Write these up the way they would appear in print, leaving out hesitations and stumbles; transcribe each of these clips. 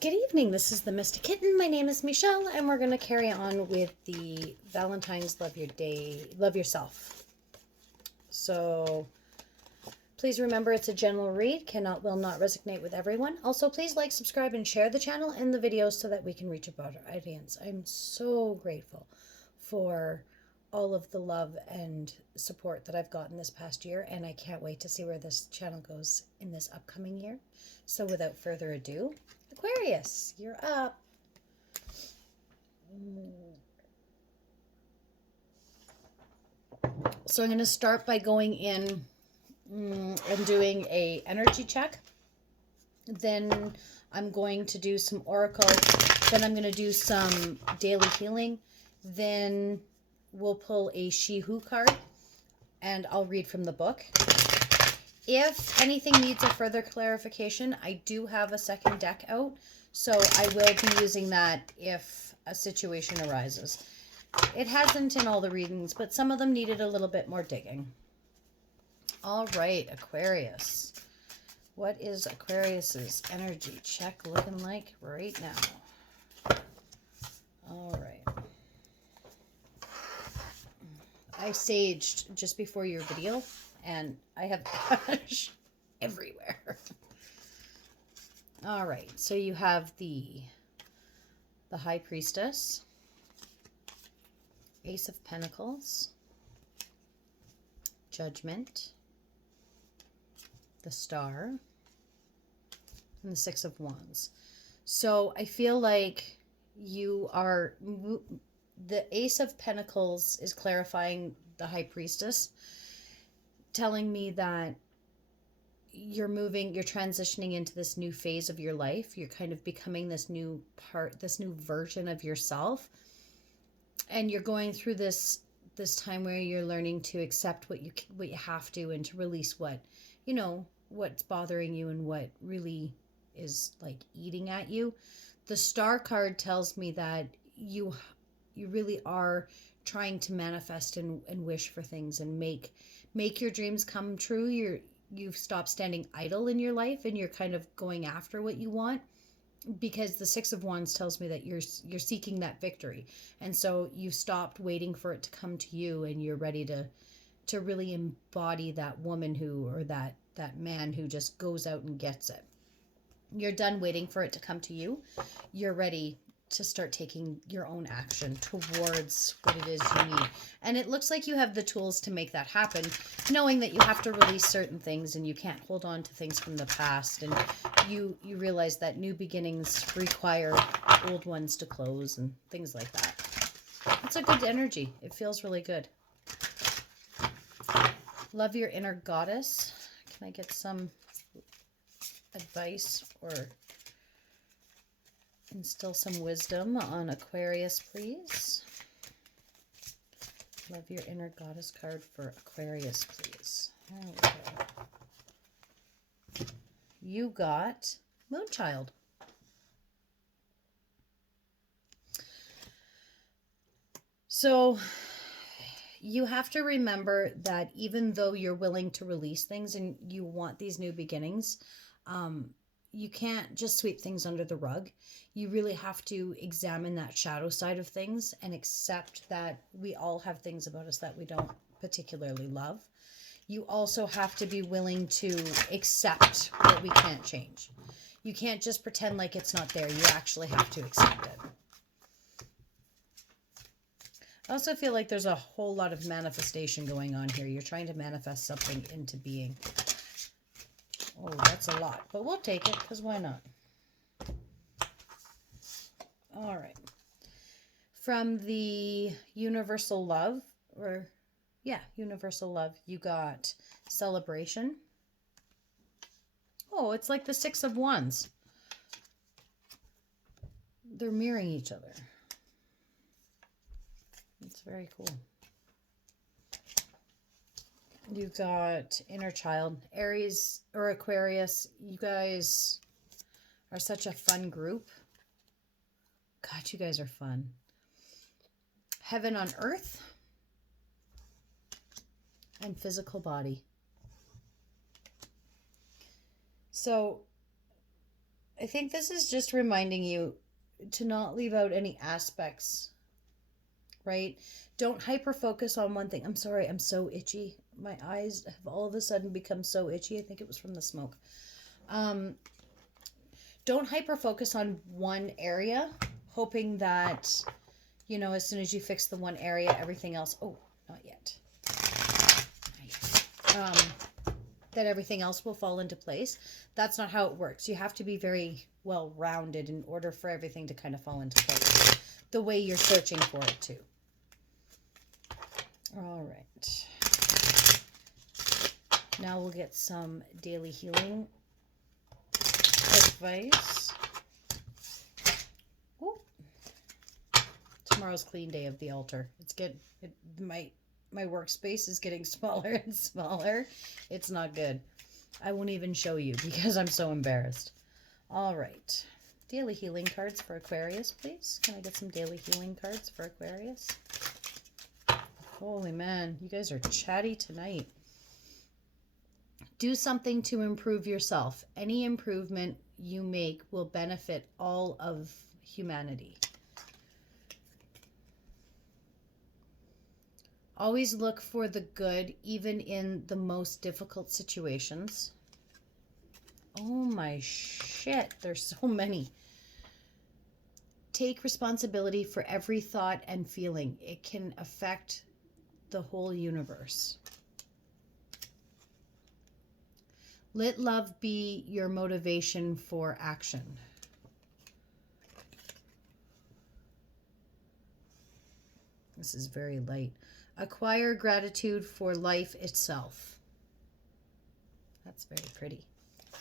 Good evening. This is the Mystic Kitten. My name is Michelle, and we're going to carry on with the Valentine's Love Your Day, Love Yourself. So please remember it's a general read, will not resonate with everyone. Also, please like, subscribe, and share the channel and the videos so that we can reach a broader audience. I'm so grateful for all of the love and support that I've gotten this past year, and I can't wait to see where this channel goes in this upcoming year. So without further ado, Aquarius, you're up. So I'm going to start by going in and doing a energy check. Then I'm going to do some oracle. Then I'm going to do some daily healing. Then we'll pull a She Who card, and I'll read from the book. If anything needs a further clarification, I do have a second deck out, so I will be using that if a situation arises. It hasn't in all the readings, but some of them needed a little bit more digging. All right, Aquarius. What is Aquarius's energy check looking like right now? All right. I saged just before your video, and I have brush everywhere. All right, so you have the High Priestess, Ace of Pentacles, Judgment, the Star, and the Six of Wands. So I feel like you are, the Ace of Pentacles is clarifying the High Priestess, telling me that you're transitioning into this new phase of your life. You're kind of becoming this new version of yourself. And you're going through this time where you're learning to accept what you have to, and to release what's bothering you and what really is like eating at you. The Star card tells me that you really are trying to manifest and wish for things and make your dreams come true. You've stopped standing idle in your life, and you're kind of going after what you want, because the Six of Wands tells me that you're seeking that victory. And so you've stopped waiting for it to come to you, and you're ready to really embody that woman or that man who just goes out and gets it. You're done waiting for it to come to you. You're ready to start taking your own action towards what it is you need. And it looks like you have the tools to make that happen, knowing that you have to release certain things and you can't hold on to things from the past. And you realize that new beginnings require old ones to close and things like that. It's a good energy. It feels really good. Love your inner goddess. Can I get some advice or instill some wisdom on Aquarius, please? Love your inner goddess card for Aquarius, please. Okay. You got Moonchild. So you have to remember that even though you're willing to release things and you want these new beginnings, you can't just sweep things under the rug. You really have to examine that shadow side of things and accept that we all have things about us that we don't particularly love. You also have to be willing to accept what we can't change. You can't just pretend like it's not there. You actually have to accept it. I also feel like there's a whole lot of manifestation going on here. You're trying to manifest something into being. Oh, that's a lot, but we'll take it, because why not? All right. From the Universal Love, Universal Love, you got Celebration. Oh, it's like the Six of Wands. They're mirroring each other. It's very cool. You've got Inner Child. Aries or Aquarius, you guys are such a fun group. God, you guys are fun. Heaven on Earth and Physical Body. So I think this is just reminding you to not leave out any aspects, right? Don't hyper focus on one thing. I'm sorry, I'm so itchy. My eyes have all of a sudden become so itchy. I think it was from the smoke. Um, don't hyper focus on one area, hoping that, you know, as soon as you fix the one area, everything else, oh, not yet. That everything else will fall into place. That's not how it works. You have to be very well rounded in order for everything to kind of fall into place the way you're searching for it to. All right. Now we'll get some daily healing advice. Ooh. Tomorrow's clean day of the altar. My workspace is getting smaller and smaller. It's not good. I won't even show you because I'm so embarrassed. All right. Daily healing cards for Aquarius, please. Can I get some daily healing cards for Aquarius? Holy man, you guys are chatty tonight. Do something to improve yourself. Any improvement you make will benefit all of humanity. Always look for the good, even in the most difficult situations. Oh my shit, there's so many. Take responsibility for every thought and feeling. It can affect the whole universe. Let love be your motivation for action. This is very light. Acquire gratitude for life itself. That's very pretty.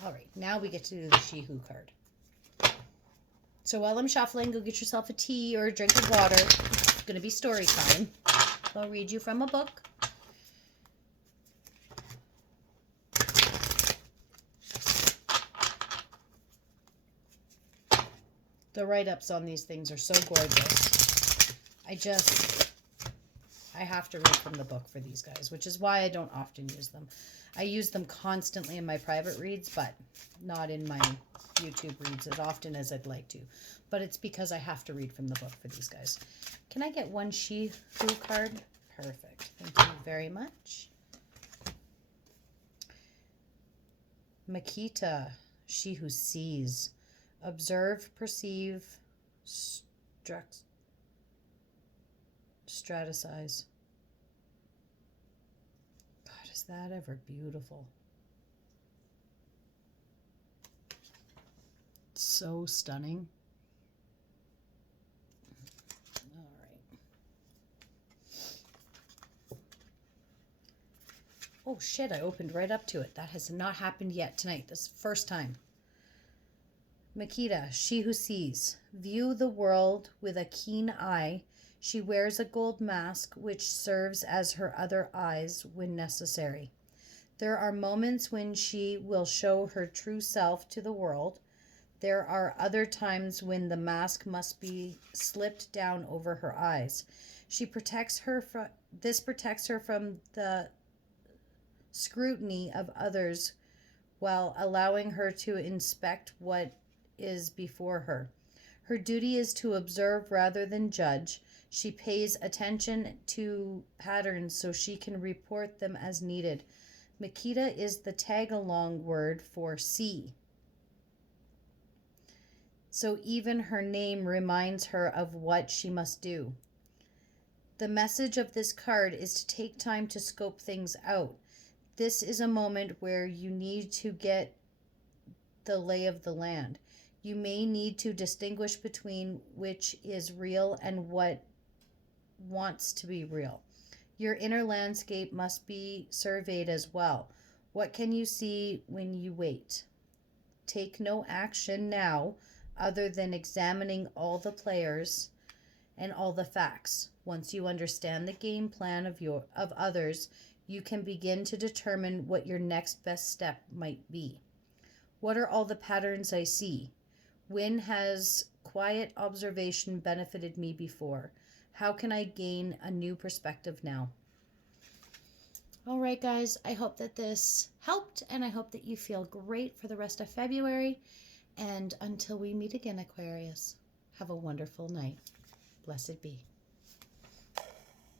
All right, now we get to do the She-Who card. So while I'm shuffling, go get yourself a tea or a drink of water. It's going to be story time. I'll read you from a book. The write-ups on these things are so gorgeous. I have to read from the book for these guys, which is why I don't often use them. I use them constantly in my private reads, but not in my YouTube reads as often as I'd like to. But it's because I have to read from the book for these guys. Can I get one She-Who card? Perfect. Thank you very much. Makita, she who sees. Observe, perceive, strategize. God, is that ever beautiful? So stunning. All right. Oh shit, I opened right up to it. That has not happened yet tonight. This is the first time. Makita, she who sees. View the world with a keen eye. She wears a gold mask which serves as her other eyes when necessary. There are moments when she will show her true self to the world. There are other times when the mask must be slipped down over her eyes. This protects her from the scrutiny of others while allowing her to inspect what is before her. Her duty is to observe rather than judge. She pays attention to patterns so she can report them as needed. Makita is the tag-along word for see. So even her name reminds her of what she must do. The message of this card is to take time to scope things out. This is a moment where you need to get the lay of the land. You may need to distinguish between which is real and what wants to be real. Your inner landscape must be surveyed as well. What can you see when you wait? Take no action now other than examining all the players and all the facts. Once you understand the game plan of others, you can begin to determine what your next best step might be. What are all the patterns I see? When has quiet observation benefited me before? How can I gain a new perspective now? All right, guys, I hope that this helped, and I hope that you feel great for the rest of February. And until we meet again, Aquarius, have a wonderful night. Blessed be.